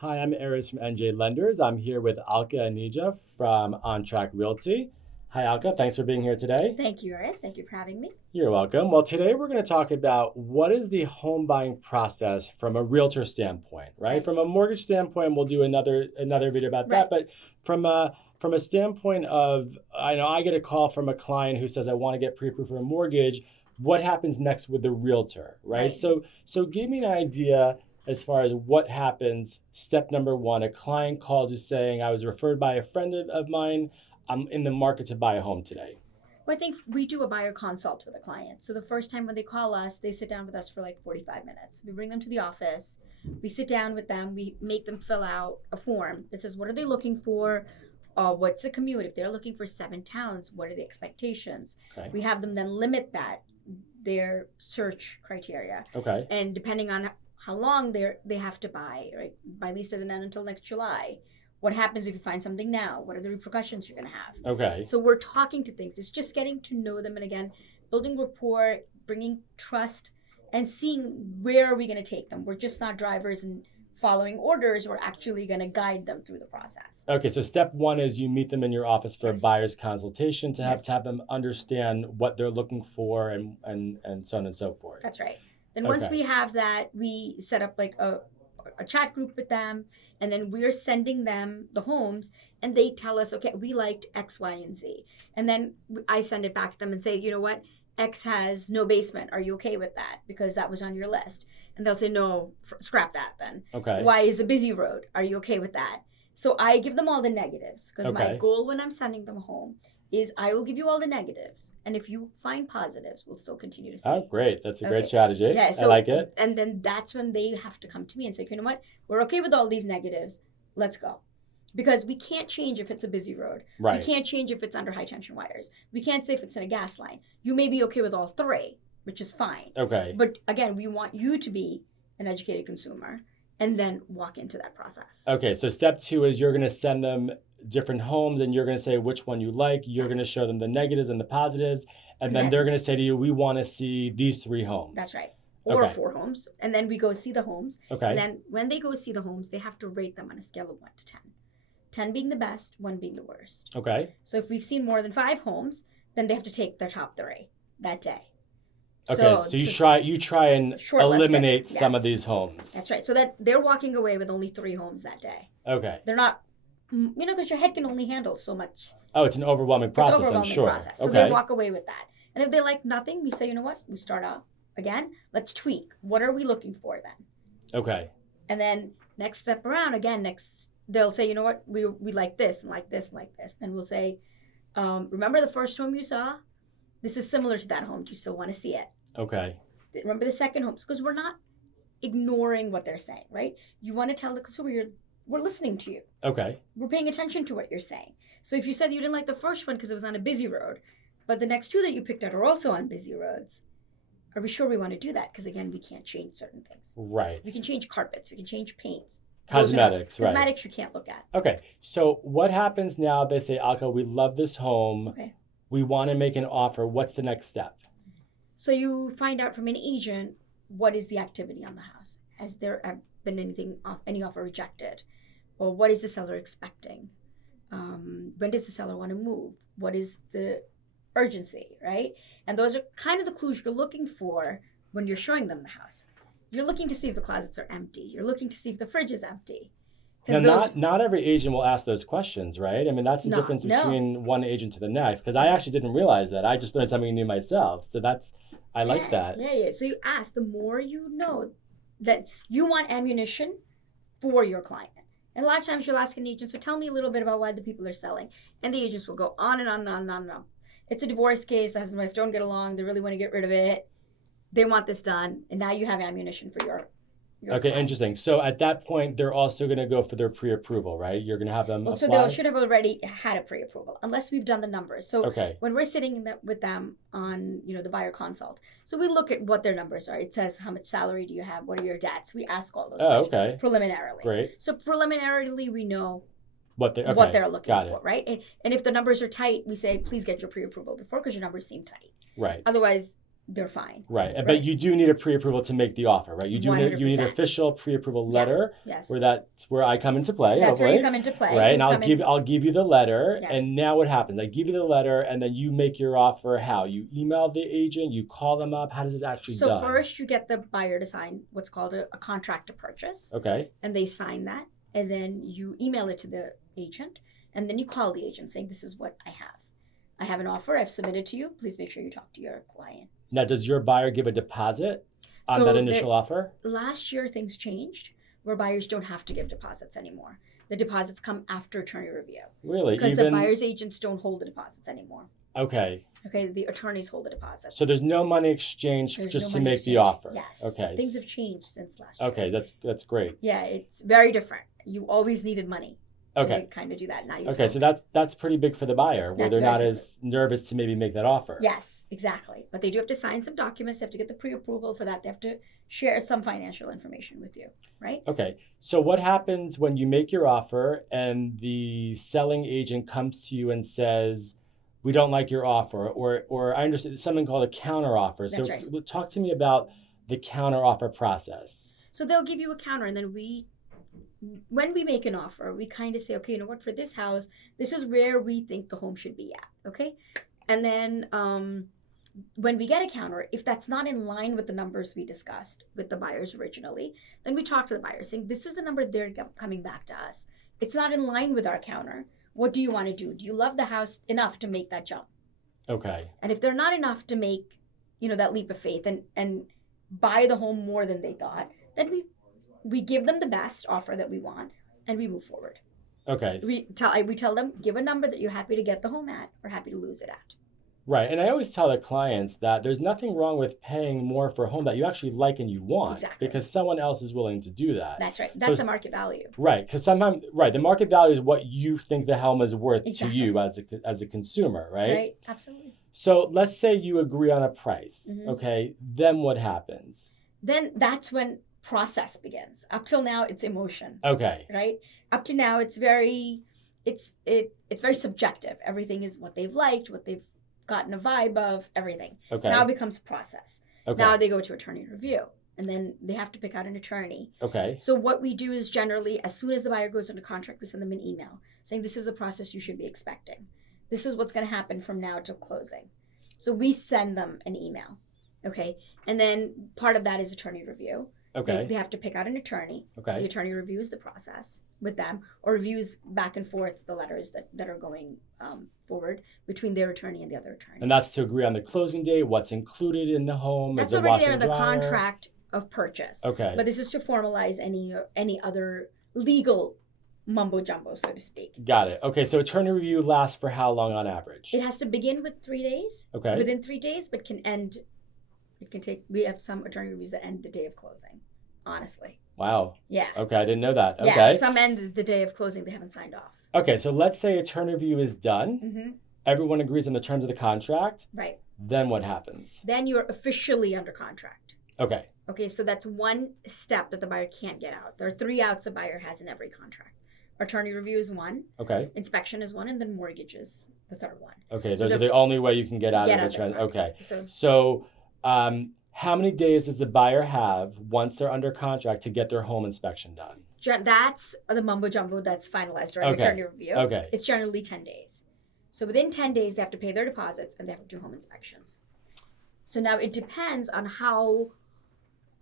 Hi, I'm Aris from NJ Lenders. I'm here with Alka Anija from On Track Realty. Hi, Alka. Thanks for being here today. Thank you, Iris. Thank you for having me. You're welcome. Well, today we're going to talk about what is the home buying process from a realtor standpoint, right? Right, From a mortgage standpoint, we'll do another video about that. right, But from a standpoint of, I know I get a call from a client who says I want to get pre-approved for a mortgage. What happens next with the realtor, right? right. So give me an idea as far as what happens. Step number one: a client calls you saying, "I was referred by a friend of mine. I'm in the market to buy a home today." Well, I think we do a buyer consult with a client. So the first time when they call us, they sit down with us for like 45 minutes. We bring them to the office. We sit down with them. We make them fill out a form that says what are they looking for? What's the commute? If they're looking for 7 towns, what are the expectations? Okay. We have them then limit their search criteria. Okay. And depending on how long they have to buy, right? My lease doesn't end until next July. What happens if you find something now? What are the repercussions you're going to have? Okay. So we're talking to things. It's just getting to know them, and again, building rapport, bringing trust, and seeing where are we going to take them. We're just not drivers and following orders. We're actually going to guide them through the process. Okay, so step one is you meet them in your office for a Yes. buyer's consultation to have Yes. to have them understand what they're looking for and so on and so forth. That's right. Then once Okay. we have that, we set up like a chat group with them, and then we're sending them the homes, and they tell us, okay, we liked X, Y, and Z. And then I send it back to them and say, you know what? X has no basement. Are you okay with that? Because that was on your list. And they'll say, no, scrap that then. Okay. Y is a busy road. Are you okay with that? So I give them all the negatives because my Okay. goal when I'm sending them home is I will give you all the negatives. And if you find positives, we'll still continue to see. Oh, great. That's a great Okay. strategy. Yeah, I so like it. and then that's when they have to come to me and say, you know what, we're okay with all these negatives. Let's go. Because we can't change if it's a busy road. Right. We can't change if it's under high tension wires. We can't say if it's in a gas line. You may be okay with all three, which is fine. Okay. But again, we want you to be an educated consumer and then walk into that process. Okay, so step two is you're going to send them different homes and you're going to say which one you like. You're going to Yes. show them the negatives and the positives. And And then then- they're going to say to you, we want to see these 3 homes. That's right. Or Okay. 4 homes. And then we go see the homes. Okay. And then when they go see the homes, they have to rate them on a scale of 1 to 10. 10 being the best, 1 being the worst. Okay. So if we've seen more than 5 homes, then they have to take their top 3 that day. Okay, so you try and Shortlist it. eliminate some of Yes. these homes. That's right. So that they're walking away with only 3 homes that day. Okay. They're not, because your head can only handle so much. Oh, it's an overwhelming It's process, an overwhelming I'm sure. process. So Okay. they walk away with that. And if they like nothing, we say, you know what? We start off again. Let's tweak. What are we looking for then? Okay. And then next step around again, they'll say, you know what? We like this and like this and like this. Then we'll say, remember the first home you saw? This is similar to that home. Do you still want to see it? Okay. Remember the second home? Because we're not ignoring what they're saying, right? You want to tell the consumer we're listening to you. Okay. We're paying attention to what you're saying. So if you said you didn't like the first one because it was on a busy road, but the next 2 that you picked out are also on busy roads, are we sure we want to do that? Because again, we can't change certain things. Right. We can change carpets. We can change paints. Cosmetics, right. Cosmetics you can't look at. Okay. So what happens now? They say, Alka, we love this home. Okay. We want to make an offer. What's the next step? So you find out from an agent what is the activity on the house. Has there been any offer rejected? Or what is the seller expecting? When does the seller want to move? What is the urgency, right? And those are kind of the clues you're looking for when you're showing them the house. You're looking to see if the closets are empty. You're looking to see if the fridge is empty. Now, not every agent will ask those questions, right? I mean, that's the No, difference no. between one agent to the next. Because I actually didn't realize that. I just learned something new myself. So I like that. Yeah. So you ask, the more you know that you want ammunition for your client. And a lot of times you'll ask an agent, so tell me a little bit about why the people are selling. And the agents will go on and on and on and on and on. It's a divorce case. The husband and wife don't get along. They really want to get rid of it. They want this done. And now you have ammunition for your Okay, client. interesting. So at that point, they're also going to go for their pre-approval, right? You're going to have them Well, so apply? they should have already had a pre-approval, unless we've done the numbers. So Okay. when we're sitting with them on, the buyer consult, so we look at what their numbers are. It says how much salary do you have? What are your debts? We ask all those Oh, questions okay. preliminarily. Great. So preliminarily, we know What they're looking got for, it. right? And if the numbers are tight, we say, please get your pre-approval before because your numbers seem tight. Right. Otherwise, they're fine. Right. But Right. you do need a pre-approval to make the offer, right? You need an 100%. official pre-approval Yes. letter Yes. where that's where I come into play, That's where you hopefully. come into play. Right. You And come in. I'll give you the letter. Yes. And now what happens? I give you the letter and then you make your offer how? You email the agent, you call them up. How does this actually So done? first you get the buyer to sign what's called a contract to purchase. Okay. And they sign that. And then you email it to the agent. And then you call the agent saying, this is what I have. I have an offer I've submitted to you. Please make sure you talk to your client. Now, does your buyer give a deposit on that initial offer? Last year, things changed where buyers don't have to give deposits anymore. The deposits come after attorney review. Really? Because the buyer's agents don't hold the deposits anymore. Okay. Okay, the attorneys hold the deposits. So there's no money exchange just to make the offer? Yes. Okay. Things have changed since last year. Okay, that's great. Yeah, it's very different. You always needed money. Okay. To kind of do that. Now you okay, don't. so that's pretty big for the buyer, where they're not as nervous to maybe make that offer. Yes, exactly. But they do have to sign some documents. They have to get the pre-approval for that. They have to share some financial information with you, right? Okay. So what happens when you make your offer and the selling agent comes to you and says, "We don't like your offer," or I understand something called a counter offer. So right. Talk to me about the counter offer process. So they'll give you a counter, and then when we make an offer, we kind of say, okay, you know what, for this house, this is where we think the home should be at, okay? And then when we get a counter, if that's not in line with the numbers we discussed with the buyers originally, then we talk to the buyers saying, this is the number they're coming back to us. It's not in line with our counter. What do you want to do? Do you love the house enough to make that jump? Okay. And if they're not enough to make, that leap of faith and buy the home more than they thought, then we give them the best offer that we want and we move forward. Okay. We tell them, give a number that you're happy to get the home at or happy to lose it at. Right. And I always tell the clients that there's nothing wrong with paying more for a home that you actually like and you want. Exactly. Because someone else is willing to do that. That's right. That's the market value. Right. Because sometimes, the market value is what you think the home is worth to you as a consumer, right? Right. Absolutely. So let's say you agree on a price. Mm-hmm. Okay. Then what happens? Then that's when process begins. Up till now, it's emotions. Okay. Right? Up to now, it's very subjective. Everything is what they've liked, what they've gotten a vibe of, everything. Okay. Now it becomes process. Okay. Now they go to attorney review, and then they have to pick out an attorney. Okay. So what we do is generally, as soon as the buyer goes under contract, we send them an email saying this is a process you should be expecting. This is what's going to happen from now till closing. So we send them an email. Okay. And then part of that is attorney review. Okay. They have to pick out an attorney. Okay. The attorney reviews the process with them or reviews back and forth the letters that are going forward between their attorney and the other attorney. And that's to agree on the closing date, what's included in the home. That's already there in the contract of purchase. Okay. But this is to formalize any other legal mumbo jumbo, so to speak. Got it. Okay, so attorney review lasts for how long on average? It has to begin with 3 days. Okay. Within 3 days, but can end. It can take. We have some attorney reviews that end the day of closing. Honestly. Wow. Yeah. Okay, I didn't know that. Okay. Yeah, some end the day of closing. They haven't signed off. Okay, so let's say attorney review is done. Mm-hmm. Everyone agrees on the terms of the contract. Right. Then what happens? Then you're officially under contract. Okay. Okay, so that's one step that the buyer can't get out. There are 3 outs a buyer has in every contract. Attorney review is 1. Okay. Inspection is 1, and then mortgage is the 3rd one. Okay, those are the only way you can get out of it. Okay. So, how many days does the buyer have once they're under contract to get their home inspection done? That's the mumbo jumbo that's finalized during attorney review. Okay. It's generally 10 days. So within 10 days, they have to pay their deposits and they have to do home inspections. So now it depends on how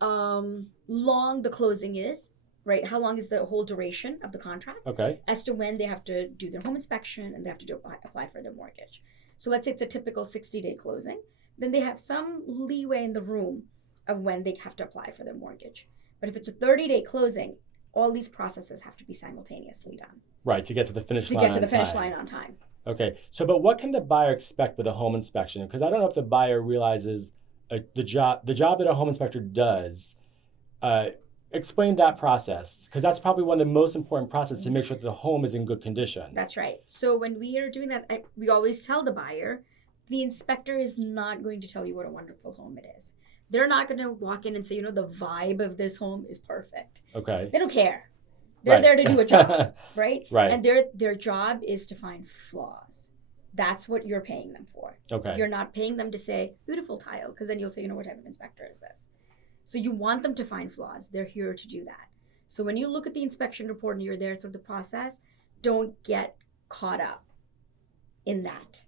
long the closing is, right? How long is the whole duration of the contract? Okay. As to when they have to do their home inspection and they have to apply for their mortgage. So let's say it's a typical 60-day closing. Then they have some leeway in the room of when they have to apply for their mortgage. But if it's a 30-day closing, all these processes have to be simultaneously done. Right, to get to the finish line on time. To get to the finish line on time. Okay, so but what can the buyer expect with a home inspection? Because I don't know if the buyer realizes the job that a home inspector does. Explain that process, because that's probably one of the most important processes to make sure that the home is in good condition. That's right. So when we are doing that, we always tell the buyer, the inspector is not going to tell you what a wonderful home it is. They're not going to walk in and say, the vibe of this home is perfect. Okay. They don't care. They're there to do a job, right? Right. And their job is to find flaws. That's what you're paying them for. Okay. You're not paying them to say, beautiful tile, because then you'll say, what type of inspector is this? So you want them to find flaws. They're here to do that. So when you look at the inspection report and you're there through the process, don't get caught up in that.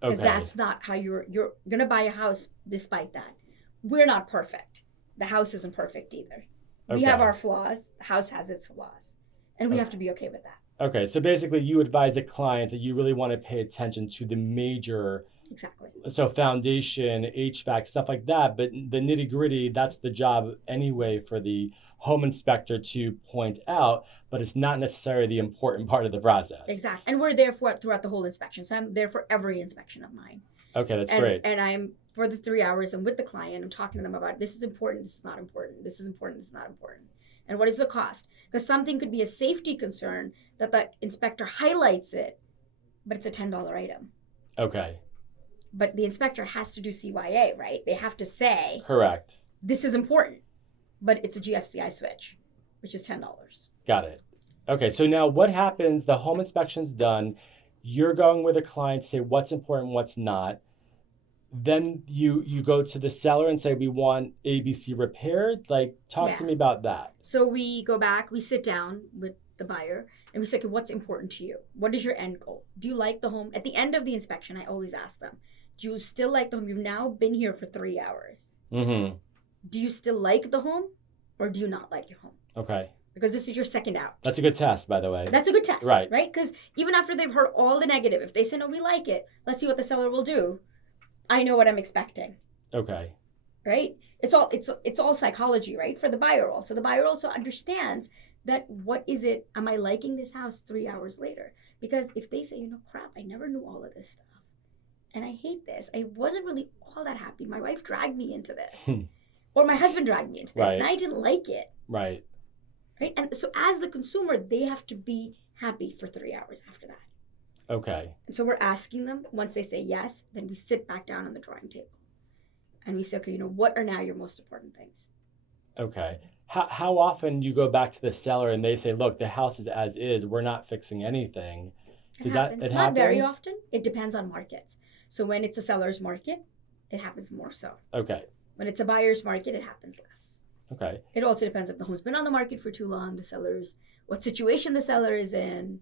Because that's not how you're going to buy a house despite that. We're not perfect. The house isn't perfect either. We have our flaws. The house has its flaws. And we have to be okay with that. Okay, so basically you advise the clients that you really want to pay attention to the major, exactly. So foundation, HVAC, stuff like that, but the nitty gritty, that's the job anyway for the home inspector to point out, but it's not necessarily the important part of the process. Exactly, and we're there throughout the whole inspection, so I'm there for every inspection of mine. Okay, that's great. And I'm, for the 3 hours, I'm with the client, I'm talking to them about this is important, this is not important, this is important, this is not important. And what is the cost? Because something could be a safety concern that the inspector highlights it, but it's a $10 item. Okay. But the inspector has to do CYA, right? They have to say, correct, this is important, but it's a GFCI switch, which is $10. Got it. Okay, so now what happens? The home inspection's done. You're going with a client, say what's important, what's not. Then you go to the seller and say, we want ABC repaired. Like, talk to me about that. So we go back, we sit down with the buyer, and we say, okay, what's important to you? What is your end goal? Do you like the home? At the end of the inspection, I always ask them, do you still like the home? You've now been here for 3 hours. Mm-hmm. Do you still like the home, or do you not like your home? Okay. Because this is your second out. That's a good test, by the way. That's a good test, right? Because even after they've heard all the negative, if they say, no, we like it, let's see what the seller will do. I know what I'm expecting. Okay. Right? It's all psychology, right? For the buyer also. The buyer also understands that what is it, am I liking this house 3 hours later? Because if they say, crap, I never knew all of this stuff. And I hate this. I wasn't really all that happy. My wife dragged me into this. Or my husband dragged me into this. Right. And I didn't like it. Right. Right? And so as the consumer, they have to be happy for 3 hours after that. Okay. And so we're asking them, once they say yes, then we sit back down on the drawing table. And we say, okay, what are now your most important things? Okay. How often you go back to the seller and they say, look, the house is as is, we're not fixing anything. It happens. Not very often. It depends on markets. So when it's a seller's market, it happens more so. Okay. When it's a buyer's market, it happens less. Okay. It also depends if the home's been on the market for too long, what situation the seller is in.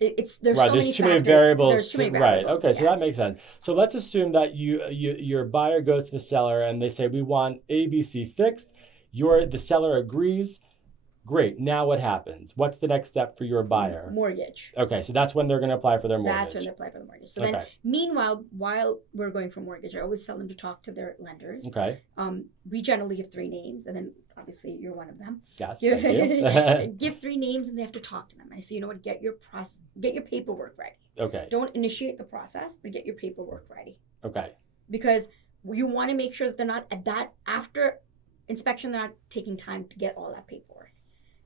There's too many variables. There's too many variables. Right. Okay. Yes. So that makes sense. So let's assume that your buyer goes to the seller and they say, we want ABC fixed. The seller agrees. Great. Now what happens? What's the next step for your buyer? Mortgage. Okay. So that's when they're going to apply for their mortgage. That's when they apply for the mortgage. So then, meanwhile, while we're going for mortgage, I always tell them to talk to their lenders. Okay. We generally give 3 names, and then obviously you're one of them. Yes. Thank you. Give 3 names, and they have to talk to them. I say, get your paperwork ready. Okay. Don't initiate the process, but get your paperwork ready. Okay. Because you want to make sure that they're not after inspection, they're not taking time to get all that paperwork.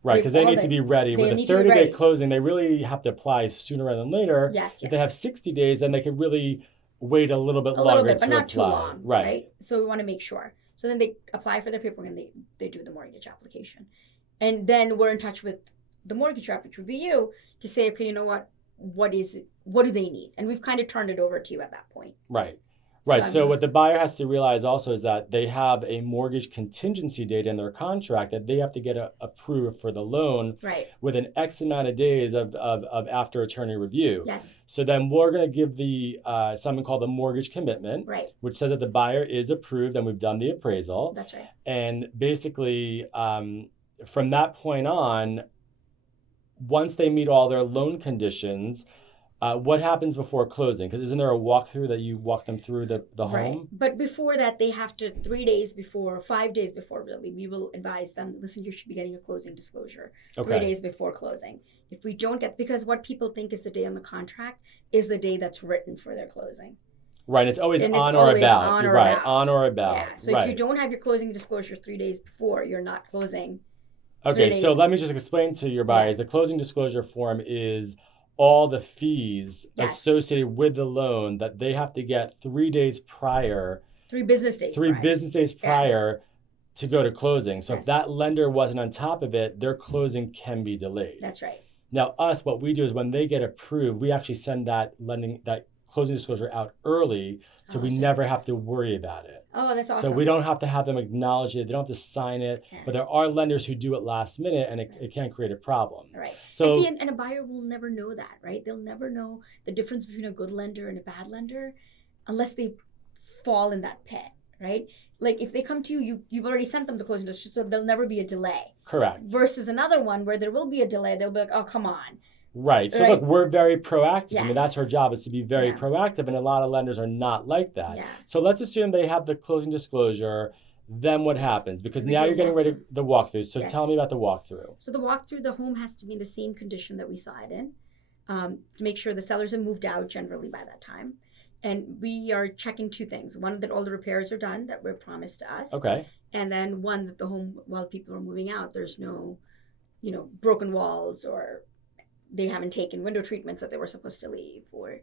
Right, because they need to be ready. With a 30-day closing, they really have to apply sooner rather than later. Yes. If they have 60 days, then they could really wait a little bit longer to but not apply. too long. Right. So we want to make sure. So then they apply for their paperwork and they do the mortgage application. And then we're in touch with the mortgage rep, which would be you, to say, okay, you know what? What is it? What do they need? And we've kind of turned it over to you at that point. Right. Right. So what the buyer has to realize also is that they have a mortgage contingency date in their contract that they have to get approved for the loan within X amount of days of after attorney review. Yes. So then we're going to give the something called the mortgage commitment, which says that the buyer is approved and we've done the appraisal. That's right. And basically, from that point on, once they meet all their loan conditions, what happens before closing? Because isn't there a walkthrough that you walk them through the home? Right. But before that, they have to 3 days before, 5 days before, really, we will advise them, listen, you should be getting a closing disclosure 3 days before closing. If we don't because what people think is the day on the contract is the day that's written for their closing. Right. It's always on or about. On or about. Yeah. So if you don't have your closing disclosure 3 days before, you're not closing. Okay. So let me just explain to your buyers. The closing disclosure form is all the fees associated with the loan that they have to get 3 days prior. 3 business days. 3 business days prior to go to closing. So if that lender wasn't on top of it, their closing can be delayed. That's right. Now what we do is when they get approved, we actually send that closing disclosure out early, so we so never have to worry about it. oh, that's So we awesome. don't have to have them acknowledge it. They don't have to sign it. Yeah. But there are lenders who do it last minute, and it can create a problem. Right. So And see, and a buyer will never know that, right? They'll never know the difference between a good lender and a bad lender unless they fall in that pit, right? Like if they come to you, you've already sent them the closing notice, so there'll never be a delay. correct. Versus another one where there will be a delay, they'll be like, oh, come on. Right. So Right. look, we're very proactive. I mean, Yes. that's our job, is to be very Yeah. proactive, and a lot of lenders are not like that. Yeah. So let's assume they have the closing disclosure. Then what happens? Because We now do a you're getting ready the walkthrough. So Yes. tell me about the walkthrough. So the walkthrough, the home has to be in the same condition that we saw it in, to make sure the sellers have moved out generally by that time. And we are checking two things. One, that all the repairs are done that were promised to us. Okay. And then one, that the home, while people are moving out, there's no, broken walls, or they haven't taken window treatments that they were supposed to leave, or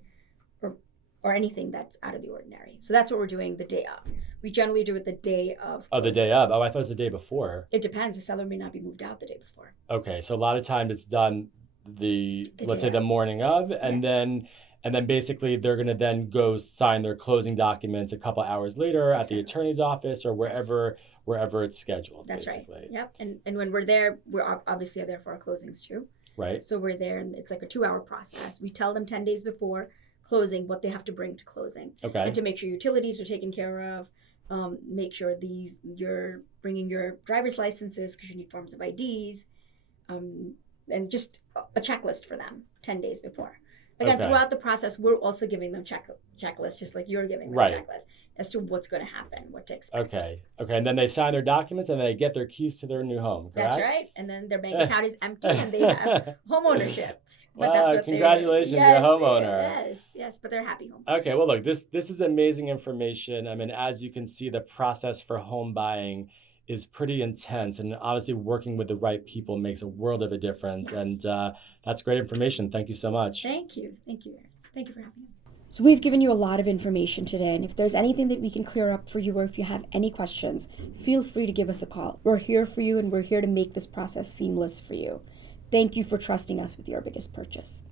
anything that's out of the ordinary. So that's what we're doing the day of. We generally do it the day of. Oh, the day of. Oh, I thought it was the day before. It depends. The seller may not be moved out the day before. Okay, so a lot of times it's done let's say day the of. morning of, and then basically they're going to then go sign their closing documents a couple hours later at the Exactly. attorney's office or wherever it's scheduled. That's basically. right. Yep. And when we're there, we're obviously there for our closings too. Right. So we're there, and it's like a 2-hour process. We tell them 10 days before closing what they have to bring to closing, Okay. and to make sure utilities are taken care of. Make sure you're bringing your driver's licenses because you need forms of IDs, and just a checklist for them 10 days before. Again, Okay. throughout the process, we're also giving them checklists, just like you're giving them Right. a checklist as to what's going to happen, what to expect. Okay. And then they sign their documents and they get their keys to their new home. Correct? That's right. And then their bank account is empty and they have home ownership. But Wow, that's what congratulations, you're a homeowner. Yes, but they're happy home. Okay, well, look, this is amazing information. I mean, Yes. as you can see, the process for home buying is pretty intense, and obviously working with the right people makes a world of a difference. Yes. And that's great information. Thank you so much. Thank you, Iris. Thank you for having us. So we've given you a lot of information today, and if there's anything that we can clear up for you, or if you have any questions, feel free to give us a call. We're here for you, and we're here to make this process seamless for you. Thank you for trusting us with your biggest purchase.